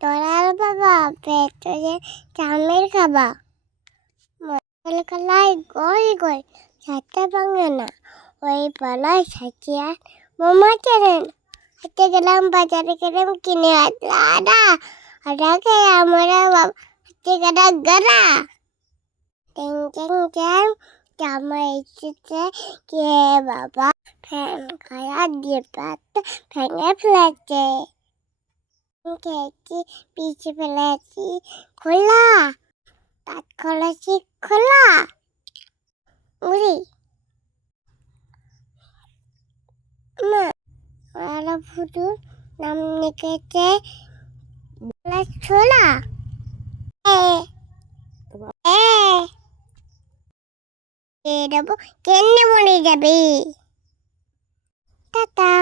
তোরার বাবা পেটে চামের খাবা মল কলাই গোল গোল সাথে ভাঙে না ওই পালায় সাজিয়া মোমা চলেন হাতে গেলাম বাজারে গেলাম কিনে আদা আদাকে আমরা হাতে গেলা গড়া টিং টিং টিং জামা এসেছে কে বাবা ফ্যান খায়া দিয়ে পাত ভেঙে ফেলেছে খেয়েছি পিছে ফেলেছি খোলা দাঁত খোলাছি খোলা উড়ি মা ওরা ফুটু নাম লিখেছে ছোলা এ এ দেবো কেন মরে যাবে টাটা।